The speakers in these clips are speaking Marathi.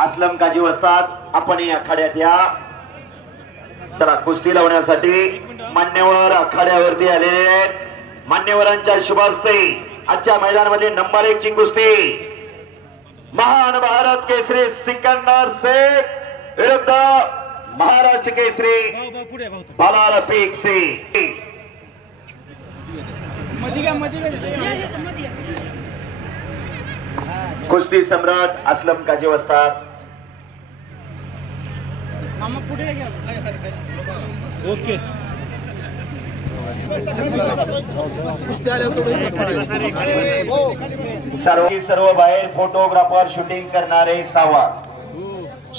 असलम काजी वस्ताद आपण या आखाड्यात या. चला कुस्ती लावण्यासाठी मान्यवर आखाड्यावरती आलेले आहेत. मान्यवरांच्या शुभ हस्ते आजच्या मैदानामध्ये नंबर 1 ची कुस्ती महान भारत केसरी सिकंदर शेख विरुद्ध महाराष्ट्र केसरी बाला रफीक सिंह. कुस्ती सम्राट असलम काजी वस्ताद. ओके सर्व बाहेर फोटोग्राफर शूटिंग करणारे सावा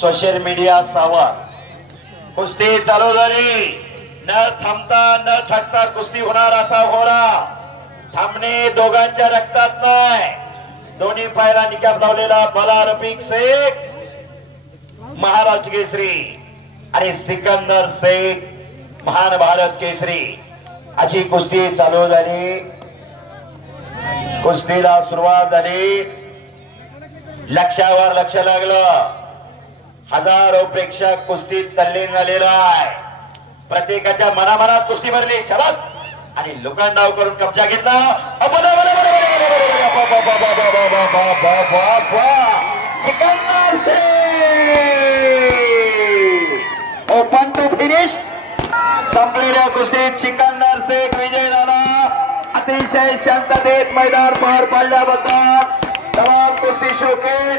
सोशल मीडिया सावा. कुस्ती चालू झाली. न थांबता न थकता कुस्ती होणार असा होरा. थांबणे दोघांच्या रक्तात नाही. दोन्ही पायाला निकाब लावलेला बाला रफीक शेख महाराष्ट्र केसरी आणि सिकंदर शेख महान भारत केसरी अशी कुस्ती चालू झाली. कुस्तीला सुरुवात झाली. लक्षावर लक्ष लागलं. हजारो प्रेक्षक कुस्तीत तल्लीन झालेला आहे. प्रत्येकाच्या मनामनात कुस्ती भरली. शाबास. आणि लोकांना करून कब्जा घेतला. Sikandar Shaikh open to finish. संपलेल्या कुस्तीत सिकंदर शेख विजय झाला. अतिशय शांततेत मैदान पार पाडल्याबद्दल तमाम कुस्ती शौकीन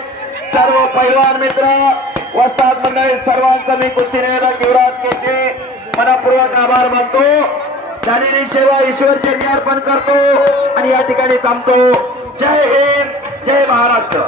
सर्व पैलवान मित्र वस्ताद मंडळी सर्वांचा मी कुस्ती निवेदक युवराज केचे मनपूर्वक आभार मानतो. झालेली सेवा ईश्वर चरणी अर्पण करतो आणि या ठिकाणी थांबतो. जय हिंद जय महाराष्ट्र.